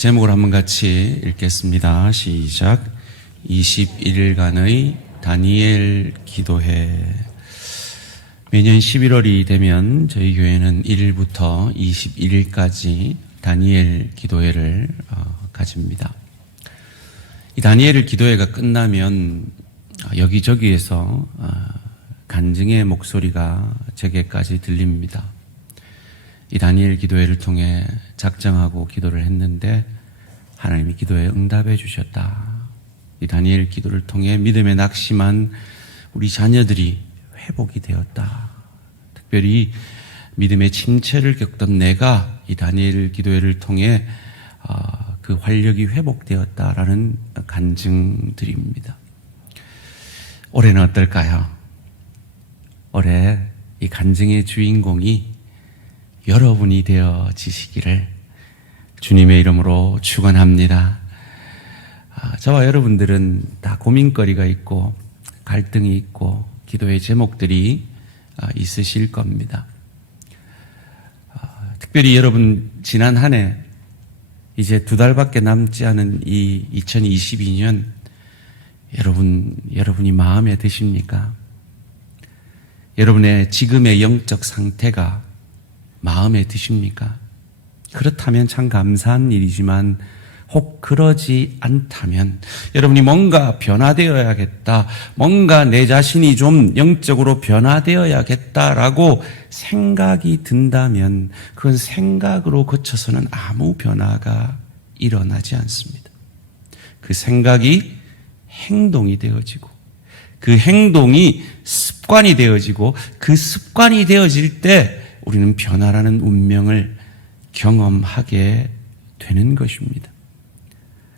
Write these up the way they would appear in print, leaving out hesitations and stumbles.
제목을 한번 같이 읽겠습니다. 시작. 21일간의 다니엘 기도회. 매년 11월이 되면 저희 교회는 1일부터 21일까지 다니엘 기도회를 가집니다. 이 다니엘 기도회가 끝나면 여기저기에서 간증의 목소리가 제게까지 들립니다. 이 다니엘 기도회를 통해 작정하고 기도를 했는데 하나님이 기도에 응답해 주셨다. 이 다니엘 기도를 통해 믿음에 낙심한 우리 자녀들이 회복이 되었다. 특별히 믿음의 침체를 겪던 내가 이 다니엘 기도회를 통해 그 활력이 회복되었다라는 간증들입니다. 올해는 어떨까요? 올해 이 간증의 주인공이 여러분이 되어지시기를 주님의 이름으로 축원합니다. 저와 여러분들은 다 고민거리가 있고 갈등이 있고 기도의 제목들이 있으실 겁니다. 특별히 여러분 지난 한 해 이제 2달밖에 남지 않은 이 2022년 여러분이 마음에 드십니까? 여러분의 지금의 영적 상태가 마음에 드십니까? 그렇다면 참 감사한 일이지만 혹 그러지 않다면 여러분이 뭔가 변화되어야겠다, 뭔가 내 자신이 좀 영적으로 변화되어야겠다라고 생각이 든다면 그건 생각으로 거쳐서는 아무 변화가 일어나지 않습니다. 그 생각이 행동이 되어지고 그 행동이 습관이 되어지고 그 습관이 되어질 때 우리는 변화라는 운명을 경험하게 되는 것입니다.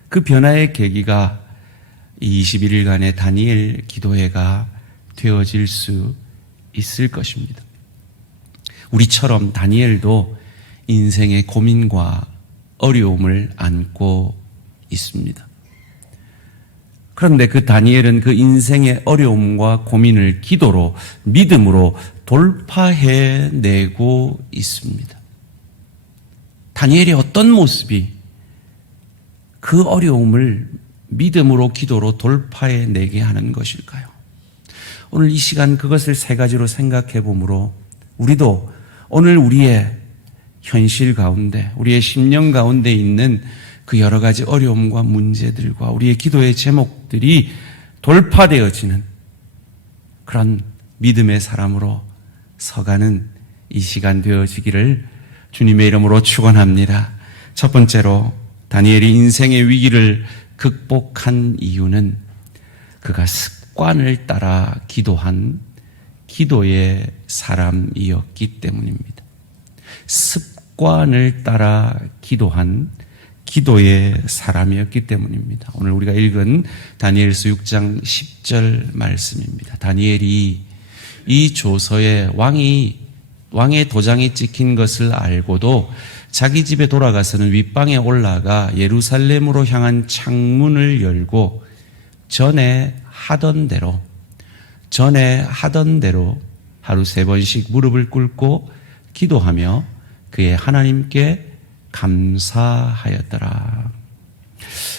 그 변화의 계기가 이 21일간의 다니엘 기도회가 되어질 수 있을 것입니다. 우리처럼 다니엘도 인생의 고민과 어려움을 안고 있습니다. 그런데 그 다니엘은 그 인생의 어려움과 고민을 기도로, 믿음으로 돌파해내고 있습니다. 다니엘의 어떤 모습이 그 어려움을 믿음으로, 기도로 돌파해내게 하는 것일까요? 오늘 이 시간 그것을 3가지로 생각해 보므로 우리도 오늘 우리의 현실 가운데, 우리의 심령 가운데 있는 그 여러 가지 어려움과 문제들과 우리의 기도의 제목들이 돌파되어지는 그런 믿음의 사람으로 서가는 이 시간 되어지기를 주님의 이름으로 축원합니다. 첫 번째로 다니엘이 인생의 위기를 극복한 이유는 그가 습관을 따라 기도한 기도의 사람이었기 때문입니다. 습관을 따라 기도한 기도의 사람이었기 때문입니다. 오늘 우리가 읽은 다니엘서 6장 10절 말씀입니다. 다니엘이 이 조서에 왕의 도장이 찍힌 것을 알고도 자기 집에 돌아가서는 윗방에 올라가 예루살렘으로 향한 창문을 열고 전에 하던 대로 하루 3번씩 무릎을 꿇고 기도하며 그의 하나님께 감사하였더라.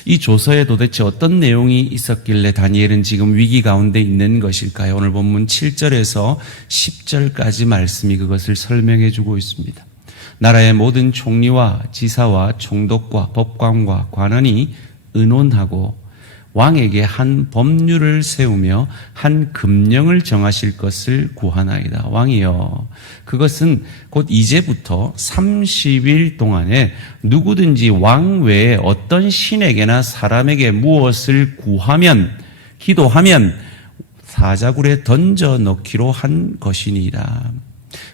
이 조서에 도대체 어떤 내용이 있었길래 다니엘은 지금 위기 가운데 있는 것일까요? 오늘 본문 7절에서 10절까지 말씀이 그것을 설명해 주고 있습니다. 나라의 모든 총리와 지사와 총독과 법관과 관원이 의논하고 왕에게 한 법률을 세우며 한 금령을 정하실 것을 구하나이다. 왕이여, 그것은 곧 이제부터 30일 동안에 누구든지 왕 외에 어떤 신에게나 사람에게 무엇을 기도하면 사자굴에 던져 넣기로 한 것이니라.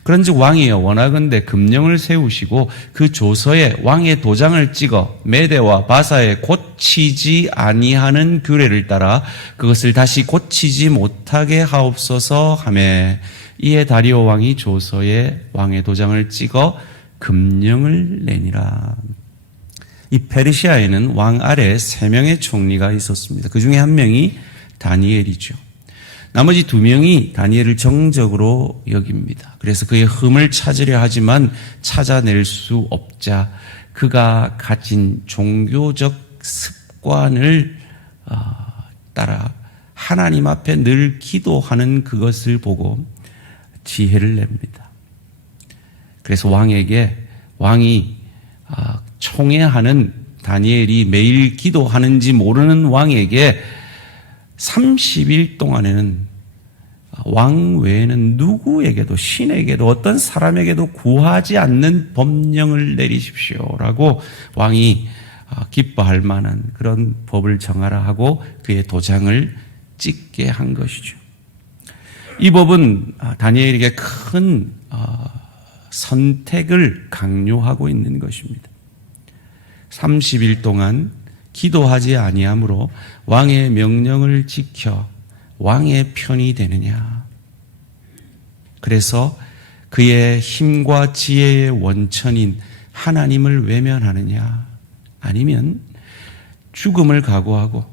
그런즉 왕이여, 원하건대 금령을 세우시고 그 조서에 왕의 도장을 찍어 메대와 바사에 고치지 아니하는 규례를 따라 그것을 다시 고치지 못하게 하옵소서 하매, 이에 다리오 왕이 조서에 왕의 도장을 찍어 금령을 내니라. 이 페르시아에는 왕 아래 3명의 총리가 있었습니다. 그 중에 한 명이 다니엘이죠. 나머지 2명이 다니엘을 정적으로 여깁니다. 그래서 그의 흠을 찾으려 하지만 찾아낼 수 없자 그가 가진 종교적 습관을 따라 하나님 앞에 늘 기도하는 그것을 보고 지혜를 냅니다. 그래서 왕이 총애하는 다니엘이 매일 기도하는지 모르는 왕에게 30일 동안에는 왕 외에는 누구에게도 신에게도 어떤 사람에게도 구하지 않는 법령을 내리십시오라고 왕이 기뻐할 만한 그런 법을 정하라 하고 그의 도장을 찍게 한 것이죠. 이 법은 다니엘에게 큰 선택을 강요하고 있는 것입니다. 30일 동안 기도하지 아니하므로 왕의 명령을 지켜 왕의 편이 되느냐. 그래서 그의 힘과 지혜의 원천인 하나님을 외면하느냐. 아니면 죽음을 각오하고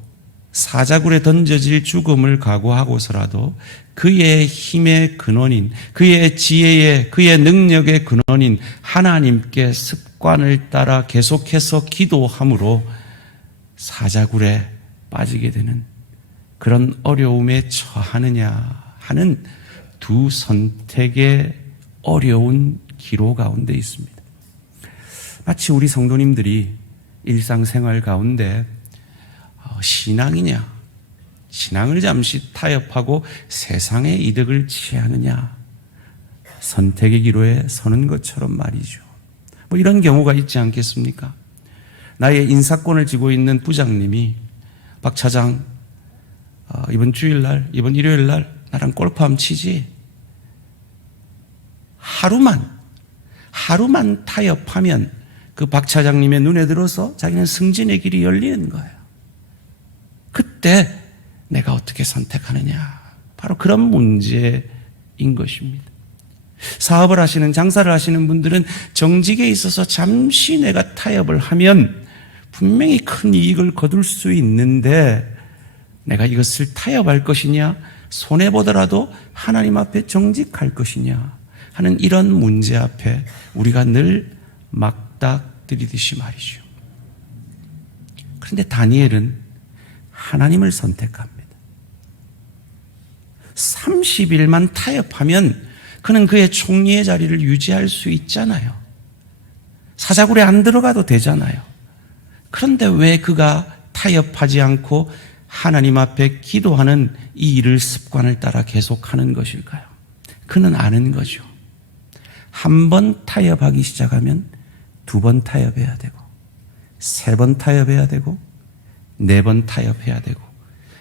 사자굴에 던져질 죽음을 각오하고서라도 그의 힘의 근원인, 그의 지혜의, 그의 능력의 근원인 하나님께 습관을 따라 계속해서 기도함으로 사자굴에 빠지게 되는 그런 어려움에 처하느냐 하는 두 선택의 어려운 기로 가운데 있습니다. 마치 우리 성도님들이 일상생활 가운데 신앙이냐, 신앙을 잠시 타협하고 세상의 이득을 취하느냐, 선택의 기로에 서는 것처럼 말이죠. 뭐 이런 경우가 있지 않겠습니까? 나의 인사권을 쥐고 있는 부장님이 박 차장, 이번 주일날, 이번 일요일날 나랑 골프 한번 치지. 하루만 타협하면 그 박 차장님의 눈에 들어서 자기는 승진의 길이 열리는 거예요. 그때 내가 어떻게 선택하느냐. 바로 그런 문제인 것입니다. 사업을 하시는, 장사를 하시는 분들은 정직에 있어서 잠시 내가 타협을 하면 분명히 큰 이익을 거둘 수 있는데 내가 이것을 타협할 것이냐, 손해보더라도 하나님 앞에 정직할 것이냐 하는 이런 문제 앞에 우리가 늘 막닥뜨리듯이 말이죠. 그런데 다니엘은 하나님을 선택합니다. 30일만 타협하면 그는 그의 총리의 자리를 유지할 수 있잖아요. 사자굴에 안 들어가도 되잖아요. 그런데 왜 그가 타협하지 않고 하나님 앞에 기도하는 이 일을 습관을 따라 계속하는 것일까요? 그는 아는 거죠. 한 번 타협하기 시작하면 2번 타협해야 되고 3번 타협해야 되고 4번 타협해야 되고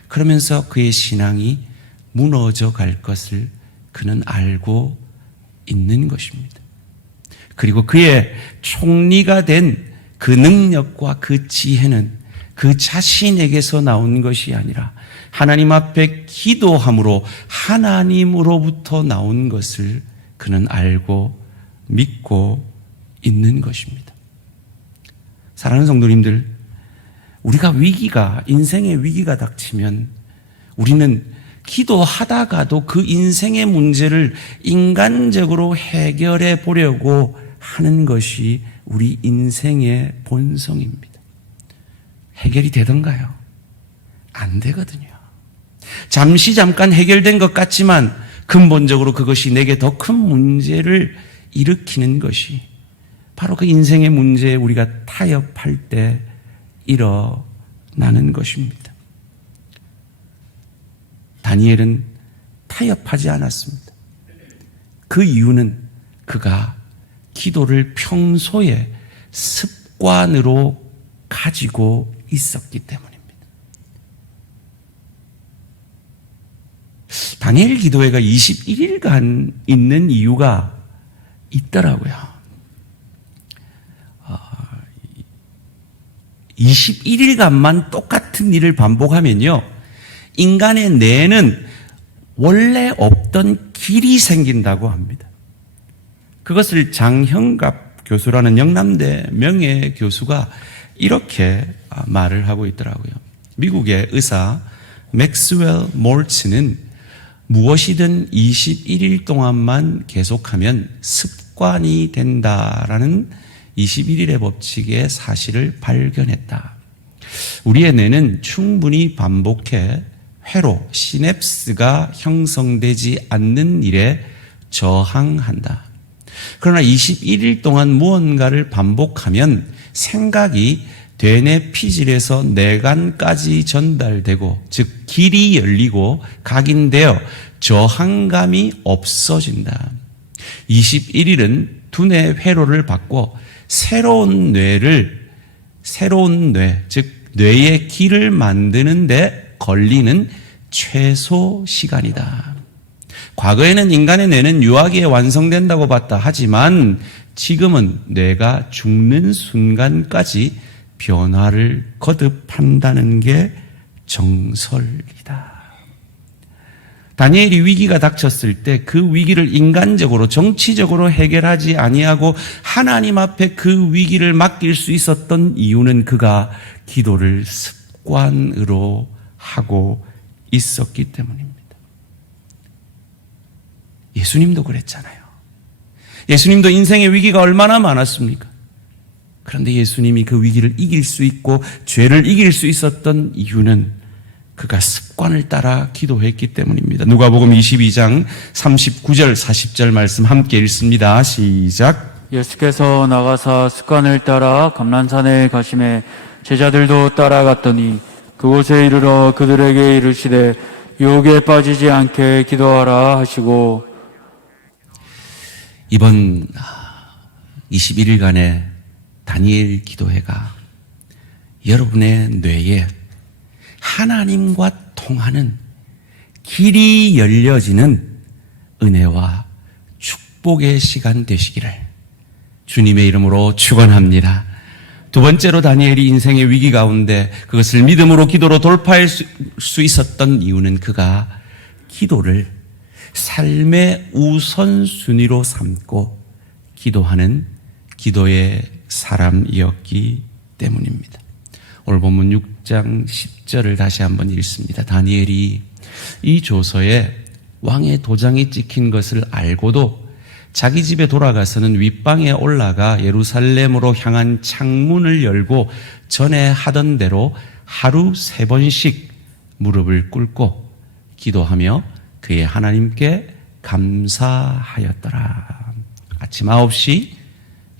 그러면서 그의 신앙이 무너져 갈 것을 그는 알고 있는 것입니다. 그리고 그의 총리가 된 그 능력과 그 지혜는 그 자신에게서 나온 것이 아니라 하나님 앞에 기도함으로 하나님으로부터 나온 것을 그는 알고 믿고 있는 것입니다. 사랑하는 성도님들, 우리가 인생의 위기가 닥치면 우리는 기도하다가도 그 인생의 문제를 인간적으로 해결해 보려고 하는 것이 우리 인생의 본성입니다. 해결이 되던가요? 안 되거든요. 잠깐 해결된 것 같지만 근본적으로 그것이 내게 더 큰 문제를 일으키는 것이 바로 그 인생의 문제에 우리가 타협할 때 일어나는 것입니다. 다니엘은 타협하지 않았습니다. 그 이유는 그가 기도를 평소에 습관으로 가지고 있었기 때문입니다. 다니엘 기도회가 21일간 있는 이유가 있더라고요. 21일간만 똑같은 일을 반복하면요, 인간의 뇌는 원래 없던 길이 생긴다고 합니다. 그것을 장형갑 교수라는 영남대 명예 교수가 이렇게 말을 하고 있더라고요. 미국의 의사 맥스웰 몰츠는 무엇이든 21일 동안만 계속하면 습관이 된다라는 21일의 법칙의 사실을 발견했다. 우리의 뇌는 충분히 반복해 회로, 시냅스가 형성되지 않는 일에 저항한다. 그러나 21일 동안 무언가를 반복하면 생각이 되뇌 피질에서 뇌간까지 전달되고, 즉 길이 열리고 각인되어 저항감이 없어진다. 21일은 두뇌 회로를 바꿔 새로운 뇌, 즉 뇌의 길을 만드는 데 걸리는 최소 시간이다. 과거에는 인간의 뇌는 유아기에 완성된다고 봤다 하지만 지금은 뇌가 죽는 순간까지 변화를 거듭한다는 게 정설이다. 다니엘이 위기가 닥쳤을 때 그 위기를 인간적으로, 정치적으로 해결하지 아니하고 하나님 앞에 그 위기를 맡길 수 있었던 이유는 그가 기도를 습관으로 하고 있었기 때문입니다. 예수님도 그랬잖아요. 예수님도 인생의 위기가 얼마나 많았습니까? 그런데 예수님이 그 위기를 이길 수 있고 죄를 이길 수 있었던 이유는 그가 습관을 따라 기도했기 때문입니다. 누가복음 22장 39절 40절 말씀 함께 읽습니다. 시작. 예수께서 나가사 습관을 따라 감난산에 가심에 제자들도 따라갔더니 그곳에 이르러 그들에게 이르시되 유혹에 빠지지 않게 기도하라 하시고. 이번 21일간의 다니엘 기도회가 여러분의 뇌에 하나님과 통하는 길이 열려지는 은혜와 축복의 시간 되시기를 주님의 이름으로 축원합니다. 두 번째로 다니엘이 인생의 위기 가운데 그것을 믿음으로 기도로 돌파할 수 있었던 이유는 그가 기도를 삶의 우선순위로 삼고 기도하는 기도의 사람이었기 때문입니다. 오늘 본문 6장 10절을 다시 한번 읽습니다. 다니엘이 이 조서에 왕의 도장이 찍힌 것을 알고도 자기 집에 돌아가서는 윗방에 올라가 예루살렘으로 향한 창문을 열고 전에 하던 대로 하루 3번씩 무릎을 꿇고 기도하며 그의 하나님께 감사하였더라. 아침 9시,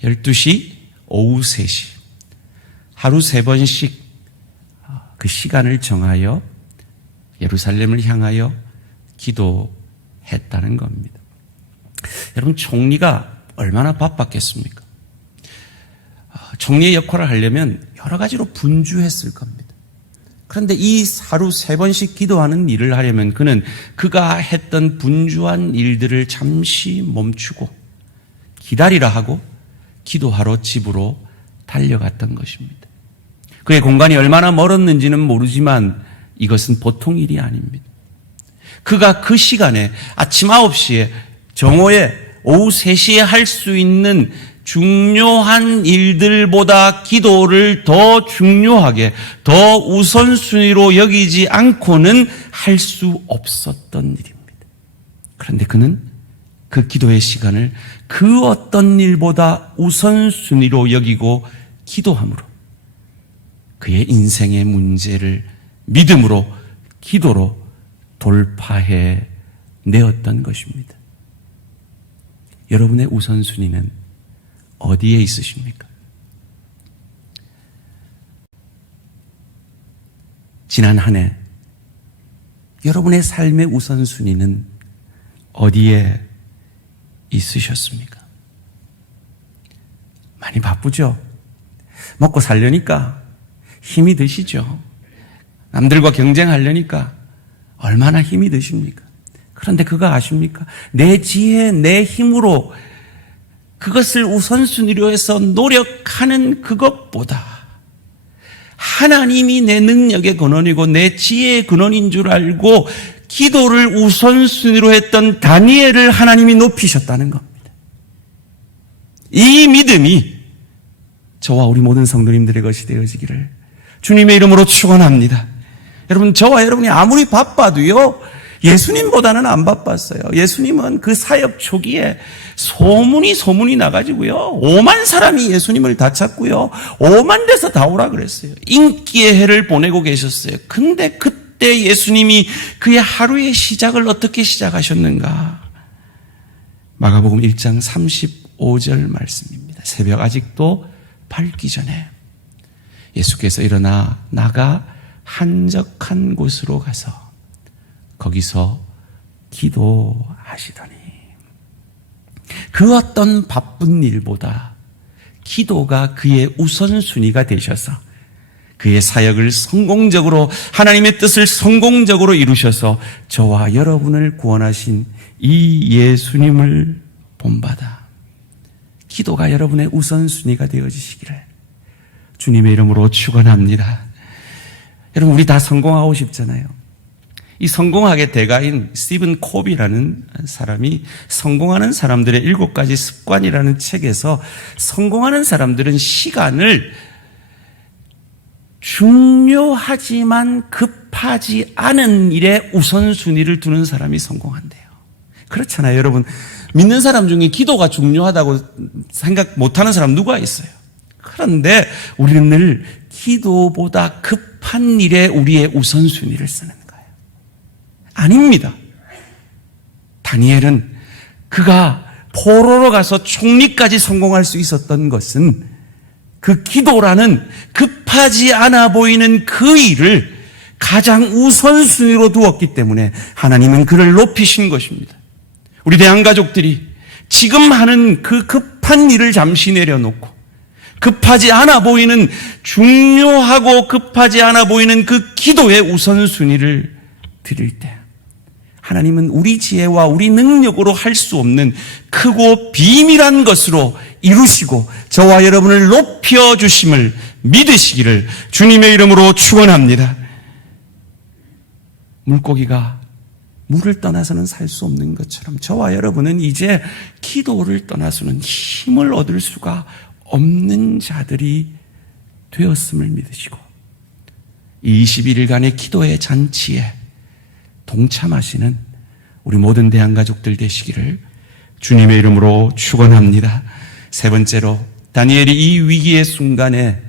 12시, 오후 3시 하루 3번씩 그 시간을 정하여 예루살렘을 향하여 기도했다는 겁니다. 여러분, 총리가 얼마나 바빴겠습니까? 총리의 역할을 하려면 여러 가지로 분주했을 겁니다. 그런데 이 하루 3번씩 기도하는 일을 하려면 그는 그가 했던 분주한 일들을 잠시 멈추고 기다리라 하고 기도하러 집으로 달려갔던 것입니다. 그의 공간이 얼마나 멀었는지는 모르지만 이것은 보통 일이 아닙니다. 그가 그 시간에 아침 9시에 정오에 오후 3시에 할 수 있는 중요한 일들보다 기도를 더 중요하게, 더 우선순위로 여기지 않고는 할 수 없었던 일입니다. 그런데 그는 그 기도의 시간을 그 어떤 일보다 우선순위로 여기고 기도함으로 그의 인생의 문제를 믿음으로, 기도로 돌파해 내었던 것입니다. 여러분의 우선순위는 어디에 있으십니까? 지난 한 해 여러분의 삶의 우선순위는 어디에 있으셨습니까? 많이 바쁘죠? 먹고 살려니까 힘이 드시죠? 남들과 경쟁하려니까 얼마나 힘이 드십니까? 그런데 그거 아십니까? 내 지혜, 내 힘으로 그것을 우선순위로 해서 노력하는 그것보다 하나님이 내 능력의 근원이고 내 지혜의 근원인 줄 알고 기도를 우선순위로 했던 다니엘을 하나님이 높이셨다는 겁니다. 이 믿음이 저와 우리 모든 성도님들의 것이 되어지기를 주님의 이름으로 축원합니다. 여러분, 저와 여러분이 아무리 바빠도요, 예수님보다는 안 바빴어요. 예수님은 그 사역 초기에 소문이 나가지고요. 5만 사람이 예수님을 다 찾고요. 5만 데서 다 오라 그랬어요. 인기의 해를 보내고 계셨어요. 근데 그때 예수님이 그의 하루의 시작을 어떻게 시작하셨는가? 마가복음 1장 35절 말씀입니다. 새벽 아직도 밝기 전에 예수께서 일어나 나가 한적한 곳으로 가서 거기서 기도하시더니 그 어떤 바쁜 일보다 기도가 그의 우선순위가 되셔서 그의 사역을 성공적으로 하나님의 뜻을 성공적으로 이루셔서 저와 여러분을 구원하신 이 예수님을 본받아 기도가 여러분의 우선순위가 되어지시기를 주님의 이름으로 축원합니다. 여러분 우리 다 성공하고 싶잖아요. 이 성공학의 대가인 스티븐 코비라는 사람이 성공하는 사람들의 7가지 습관이라는 책에서 성공하는 사람들은 시간을 중요하지만 급하지 않은 일에 우선순위를 두는 사람이 성공한대요. 그렇잖아요. 여러분 믿는 사람 중에 기도가 중요하다고 생각 못하는 사람 누가 있어요? 그런데 우리는 늘 기도보다 급한 일에 우리의 우선순위를 쓰는 거예요. 아닙니다. 다니엘은 그가 포로로 가서 총리까지 성공할 수 있었던 것은 그 기도라는 급하지 않아 보이는 그 일을 가장 우선순위로 두었기 때문에 하나님은 그를 높이신 것입니다. 우리 대한가족들이 지금 하는 그 급한 일을 잠시 내려놓고 급하지 않아 보이는 중요하고 급하지 않아 보이는 그 기도의 우선순위를 드릴 때 하나님은 우리 지혜와 우리 능력으로 할 수 없는 크고 비밀한 것으로 이루시고 저와 여러분을 높여주심을 믿으시기를 주님의 이름으로 축원합니다. 물고기가 물을 떠나서는 살 수 없는 것처럼 저와 여러분은 이제 기도를 떠나서는 힘을 얻을 수가 없는 자들이 되었음을 믿으시고 이 21일간의 기도의 잔치에 동참하시는 우리 모든 대한가족들 되시기를 주님의 이름으로 축원합니다. 세 번째로 다니엘이 이 위기의 순간에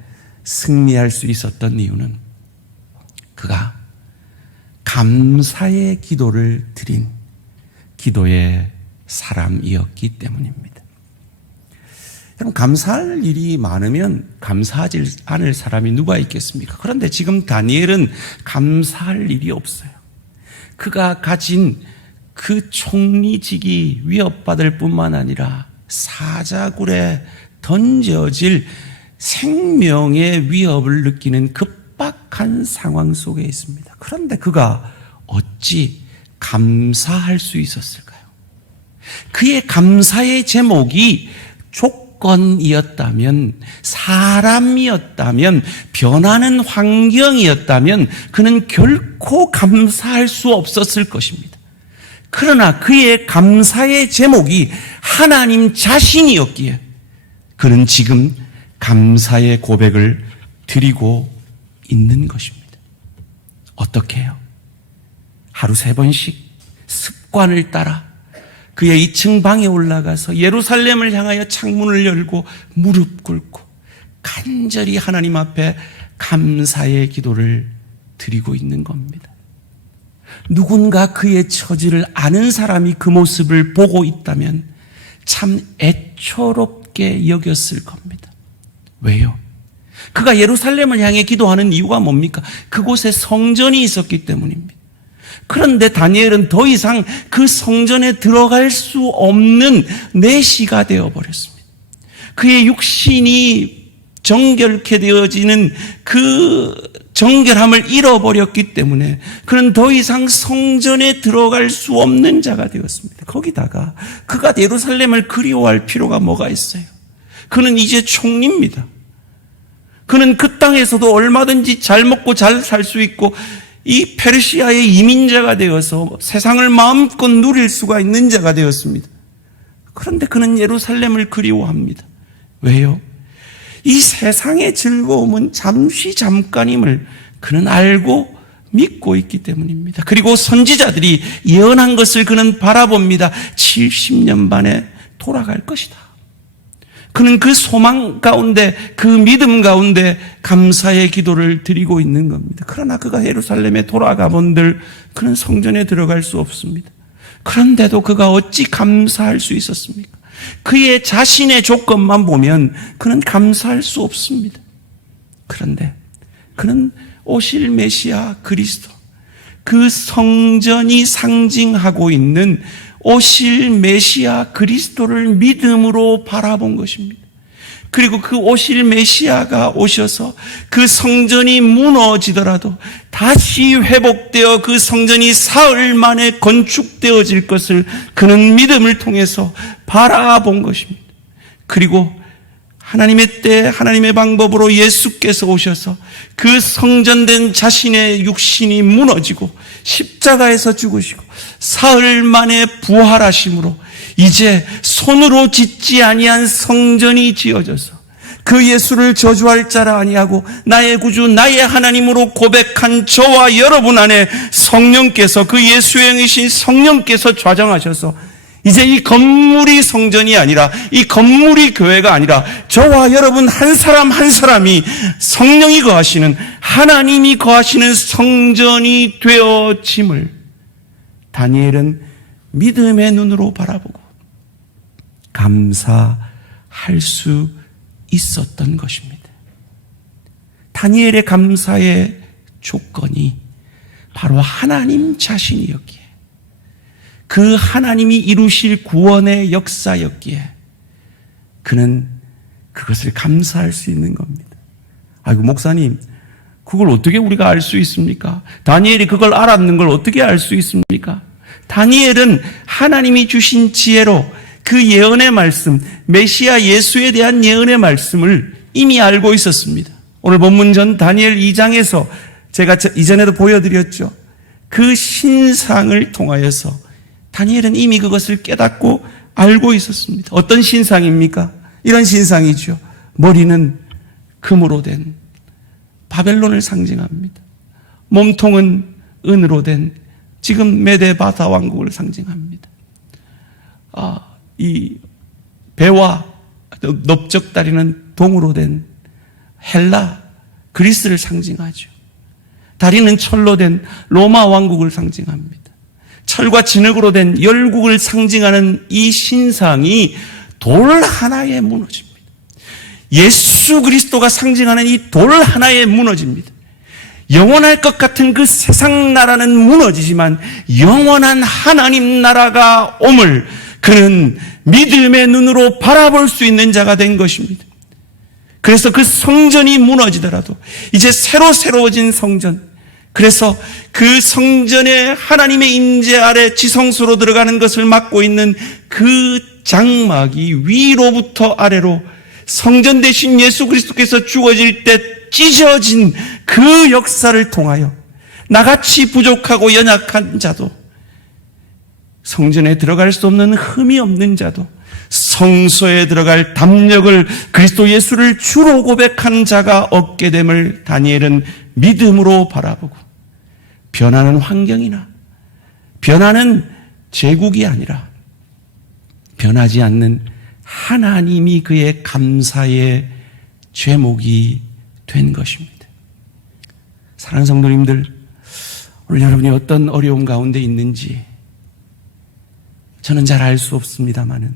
승리할 수 있었던 이유는 그가 감사의 기도를 드린 기도의 사람이었기 때문입니다. 여러분 감사할 일이 많으면 감사하지 않을 사람이 누가 있겠습니까? 그런데 지금 다니엘은 감사할 일이 없어요. 그가 가진 그 총리직이 위협받을 뿐만 아니라 사자굴에 던져질 생명의 위협을 느끼는 급박한 상황 속에 있습니다. 그런데 그가 어찌 감사할 수 있었을까요? 그의 감사의 제목이 조건이었다면, 사람이었다면, 변하는 환경이었다면 그는 결코 감사할 수 없었을 것입니다. 그러나 그의 감사의 제목이 하나님 자신이었기에 그는 지금 감사의 고백을 드리고 있는 것입니다. 어떻게 해요? 하루 3번씩 습관을 따라 그의 2층 방에 올라가서 예루살렘을 향하여 창문을 열고 무릎 꿇고 간절히 하나님 앞에 감사의 기도를 드리고 있는 겁니다. 누군가 그의 처지를 아는 사람이 그 모습을 보고 있다면 참 애처롭게 여겼을 겁니다. 왜요? 그가 예루살렘을 향해 기도하는 이유가 뭡니까? 그곳에 성전이 있었기 때문입니다. 그런데 다니엘은 더 이상 그 성전에 들어갈 수 없는 내시가 되어버렸습니다. 그의 육신이 정결케 되어지는 그 정결함을 잃어버렸기 때문에 그는 더 이상 성전에 들어갈 수 없는 자가 되었습니다. 거기다가 그가 예루살렘을 그리워할 필요가 뭐가 있어요? 그는 이제 총리입니다. 그는 그 땅에서도 얼마든지 잘 먹고 잘 살 수 있고 이 페르시아의 이민자가 되어서 세상을 마음껏 누릴 수가 있는 자가 되었습니다. 그런데 그는 예루살렘을 그리워합니다. 왜요? 이 세상의 즐거움은 잠깐임을 그는 알고 믿고 있기 때문입니다. 그리고 선지자들이 예언한 것을 그는 바라봅니다. 70년 만에 돌아갈 것이다. 그는 그 소망 가운데, 그 믿음 가운데 감사의 기도를 드리고 있는 겁니다. 그러나 그가 예루살렘에 돌아가 본들 그는 성전에 들어갈 수 없습니다. 그런데도 그가 어찌 감사할 수 있었습니까? 그의 자신의 조건만 보면 그는 감사할 수 없습니다. 그런데 그는 오실 메시아 그리스도, 그 성전이 상징하고 있는 오실 메시아 그리스도를 믿음으로 바라본 것입니다. 그리고 그 오실 메시아가 오셔서 그 성전이 무너지더라도 다시 회복되어 그 성전이 사흘 만에 건축되어질 것을 그는 믿음을 통해서 바라본 것입니다. 그리고 하나님의 때, 하나님의 방법으로 예수께서 오셔서 그 성전된 자신의 육신이 무너지고 십자가에서 죽으시고 사흘 만에 부활하심으로 이제 손으로 짓지 아니한 성전이 지어져서 그 예수를 저주할 자라 아니하고 나의 구주 나의 하나님으로 고백한 저와 여러분 안에 성령께서, 그 예수의 영이신 성령께서 좌정하셔서 이제 이 건물이 성전이 아니라, 이 건물이 교회가 아니라 저와 여러분 한 사람 한 사람이 성령이 거하시는, 하나님이 거하시는 성전이 되어짐을 다니엘은 믿음의 눈으로 바라보고 감사할 수 있었던 것입니다. 다니엘의 감사의 조건이 바로 하나님 자신이었기에, 그 하나님이 이루실 구원의 역사였기에 그는 그것을 감사할 수 있는 겁니다. 아이고, 목사님, 그걸 어떻게 우리가 알 수 있습니까? 다니엘이 그걸 알았는 걸 어떻게 알 수 있습니까? 다니엘은 하나님이 주신 지혜로 그 예언의 말씀, 메시아 예수에 대한 예언의 말씀을 이미 알고 있었습니다. 오늘 본문 전 다니엘 2장에서 제가 이전에도 보여드렸죠. 그 신상을 통하여서 다니엘은 이미 그것을 깨닫고 알고 있었습니다. 어떤 신상입니까? 이런 신상이죠. 머리는 금으로 된 바벨론을 상징합니다. 몸통은 은으로 된 지금 메데바다 왕국을 상징합니다. 이 배와 넓적다리는 동으로 된 헬라, 그리스를 상징하죠. 다리는 철로 된 로마 왕국을 상징합니다. 철과 진흙으로 된 열국을 상징하는 이 신상이 돌 하나에 무너집니다. 예수 그리스도가 상징하는 이 돌 하나에 무너집니다. 영원할 것 같은 그 세상 나라는 무너지지만 영원한 하나님 나라가 옴을 그는 믿음의 눈으로 바라볼 수 있는 자가 된 것입니다. 그래서 그 성전이 무너지더라도 이제 새로워진 성전, 그래서 그 성전에 하나님의 임재 아래 지성소로 들어가는 것을 막고 있는 그 장막이 위로부터 아래로 성전 대신 예수 그리스도께서 죽어질 때 찢어진 그 역사를 통하여 나같이 부족하고 연약한 자도, 성전에 들어갈 수 없는 흠이 없는 자도 성소에 들어갈 담력을, 그리스도 예수를 주로 고백하는 자가 얻게 됨을 다니엘은 믿음으로 바라보고, 변하는 환경이나 변하는 제국이 아니라 변하지 않는 하나님이 그의 감사의 죄목이 된 것입니다. 사랑하는 성도님들, 오늘 여러분이 어떤 어려움 가운데 있는지 저는 잘 알 수 없습니다만은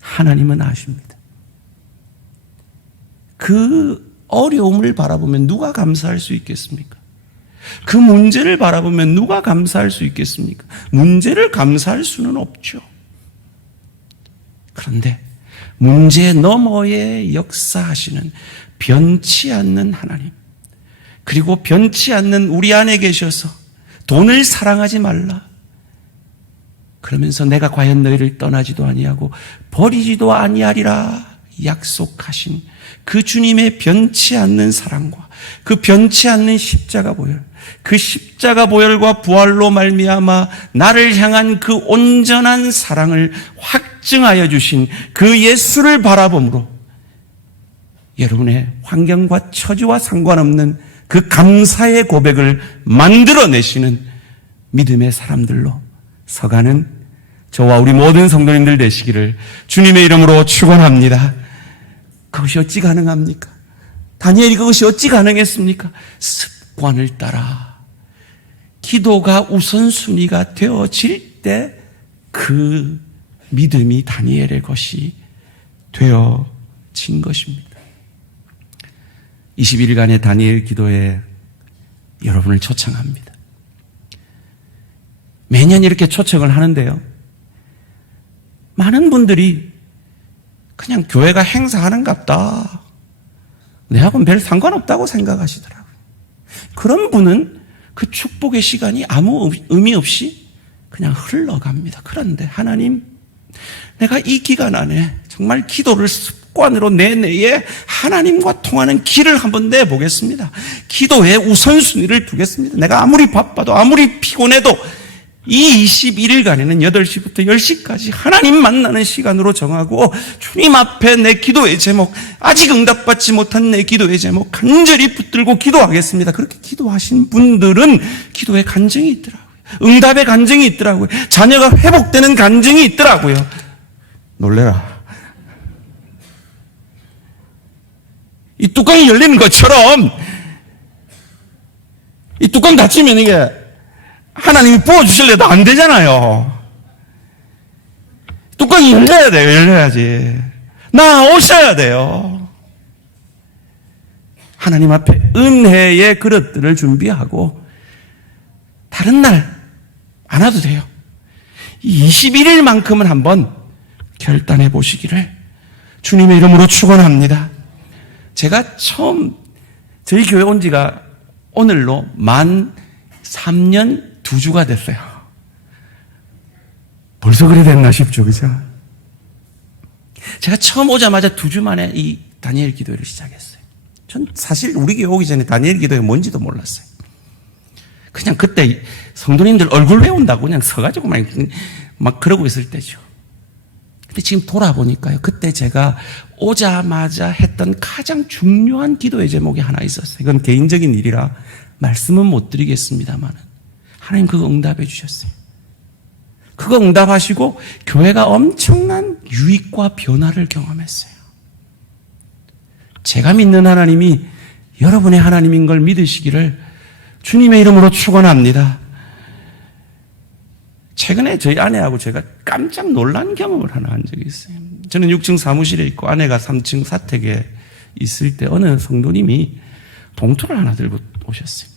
하나님은 아십니다. 그 어려움을 바라보면 누가 감사할 수 있겠습니까? 그 문제를 바라보면 누가 감사할 수 있겠습니까? 문제를 감사할 수는 없죠. 그런데 문제 너머에 역사하시는 변치 않는 하나님, 그리고 변치 않는 우리 안에 계셔서 돈을 사랑하지 말라, 그러면서 내가 과연 너희를 떠나지도 아니하고 버리지도 아니하리라 약속하신 그 주님의 변치 않는 사랑과 그 변치 않는 십자가 보혈, 그 십자가 보혈과 부활로 말미암아 나를 향한 그 온전한 사랑을 확증하여 주신 그 예수를 바라봄으로 여러분의 환경과 처지와 상관없는 그 감사의 고백을 만들어내시는 믿음의 사람들로 서가는 저와 우리 모든 성도님들 되시기를 주님의 이름으로 축원합니다. 그것이 어찌 가능합니까? 다니엘이 그것이 어찌 가능했습니까? 습관을 따라 기도가 우선순위가 되어질 때 그 믿음이 다니엘의 것이 되어진 것입니다. 21일간의 다니엘 기도에 여러분을 초청합니다. 매년 이렇게 초청을 하는데요. 많은 분들이 그냥 교회가 행사하는갑다. 내하고는 별 상관없다고 생각하시더라고요. 그런 분은 그 축복의 시간이 아무 의미 없이 그냥 흘러갑니다. 그런데 하나님, 내가 이 기간 안에 정말 기도를 습관으로 내 내에 하나님과 통하는 길을 한번 내보겠습니다. 기도에 우선순위를 두겠습니다. 내가 아무리 바빠도 아무리 피곤해도 이 21일간에는 8시부터 10시까지 하나님 만나는 시간으로 정하고 주님 앞에 내 기도의 제목, 아직 응답받지 못한 내 기도의 제목 간절히 붙들고 기도하겠습니다. 그렇게 기도하신 분들은 기도의 간증이 있더라고요. 응답의 간증이 있더라고요. 자녀가 회복되는 간증이 있더라고요. 놀래라. 이 뚜껑이 열리는 것처럼 이 뚜껑 닫히면 이게 하나님이 부어주실래도 안 되잖아요. 뚜껑이 열려야 돼요. 열려야지. 나오셔야 돼요. 하나님 앞에 은혜의 그릇들을 준비하고 다른 날 안 와도 돼요. 21일만큼은 한번 결단해 보시기를 주님의 이름으로 축원합니다. 제가 처음 저희 교회 온 지가 오늘로 만 3년 2주가 됐어요. 벌써 그래 됐나 싶죠, 그죠? 제가 처음 오자마자 2주 만에 이 다니엘 기도회를 시작했어요. 전 사실 우리 교회 오기 전에 다니엘 기도회 뭔지도 몰랐어요. 그냥 그때 성도님들 얼굴 외운다고 그냥 서가지고 막 그러고 있을 때죠. 근데 지금 돌아보니까요, 그때 제가 오자마자 했던 가장 중요한 기도의 제목이 하나 있었어요. 이건 개인적인 일이라 말씀은 못 드리겠습니다만 하나님 그거 응답해 주셨어요. 그거 응답하시고 교회가 엄청난 유익과 변화를 경험했어요. 제가 믿는 하나님이 여러분의 하나님인 걸 믿으시기를 주님의 이름으로 축원합니다. 최근에 저희 아내하고 제가 깜짝 놀란 경험을 하나 한 적이 있어요. 저는 6층 사무실에 있고 아내가 3층 사택에 있을 때 어느 성도님이 봉투를 하나 들고 오셨어요.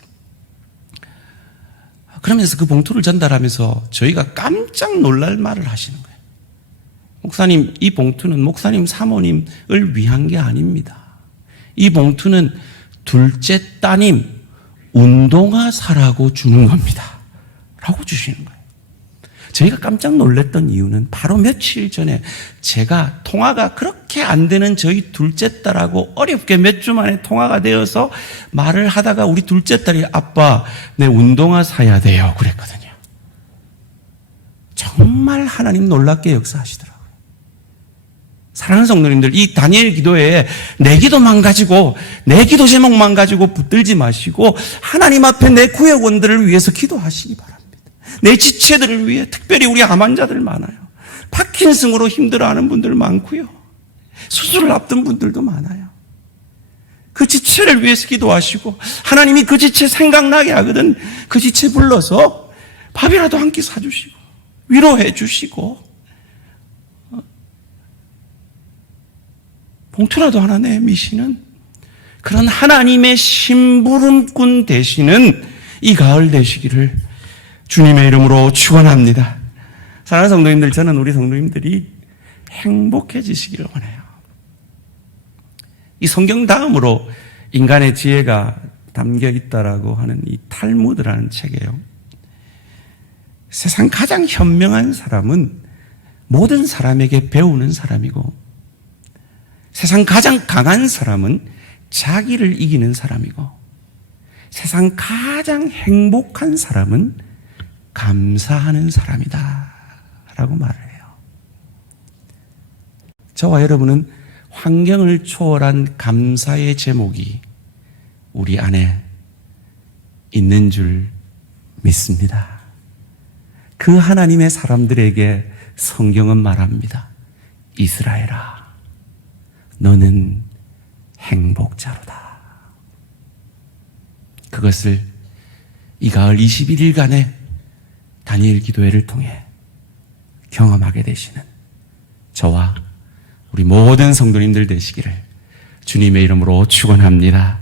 그러면서 그 봉투를 전달하면서 저희가 깜짝 놀랄 말을 하시는 거예요. 목사님, 이 봉투는 목사님 사모님을 위한 게 아닙니다. 이 봉투는 둘째 따님 운동화 사라고 주는 겁니다. 라고 주시는 거예요. 저희가 깜짝 놀랐던 이유는 바로 며칠 전에 제가 통화가 그렇게 안 되는 저희 둘째 딸하고 어렵게 몇 주 만에 통화가 되어서 말을 하다가 우리 둘째 딸이 아빠, 내 운동화 사야 돼요. 그랬거든요. 정말 하나님 놀랍게 역사하시더라고요. 사랑하는 성도님들, 이 다니엘 기도에 내 기도만 가지고, 내 기도 제목만 가지고 붙들지 마시고 하나님 앞에 내 구역원들을 위해서 기도하시기 바랍니다. 내 지체들을 위해, 특별히 우리 암 환자들 많아요. 파킨슨으로 힘들어하는 분들 많고요. 수술을 앞둔 분들도 많아요. 그 지체를 위해서 기도하시고 하나님이 그 지체 생각나게 하거든 그 지체 불러서 밥이라도 한 끼 사주시고 위로해 주시고 봉투라도 하나 내미시는 그런 하나님의 심부름꾼 되시는 이 가을 되시기를 주님의 이름으로 축원합니다. 사랑하는 성도님들, 저는 우리 성도님들이 행복해지시기를 원해요. 이 성경 다음으로 인간의 지혜가 담겨 있다라고 하는 이 탈무드라는 책이에요. 세상 가장 현명한 사람은 모든 사람에게 배우는 사람이고 세상 가장 강한 사람은 자기를 이기는 사람이고 세상 가장 행복한 사람은 감사하는 사람이다 라고 말을 해요. 저와 여러분은 환경을 초월한 감사의 제목이 우리 안에 있는 줄 믿습니다. 그 하나님의 사람들에게 성경은 말합니다. 이스라엘아, 너는 행복자로다. 그것을 이 가을 21일간의 다니엘 기도회를 통해 경험하게 되시는 저와 우리 모든 성도님들 되시기를 주님의 이름으로 축원합니다.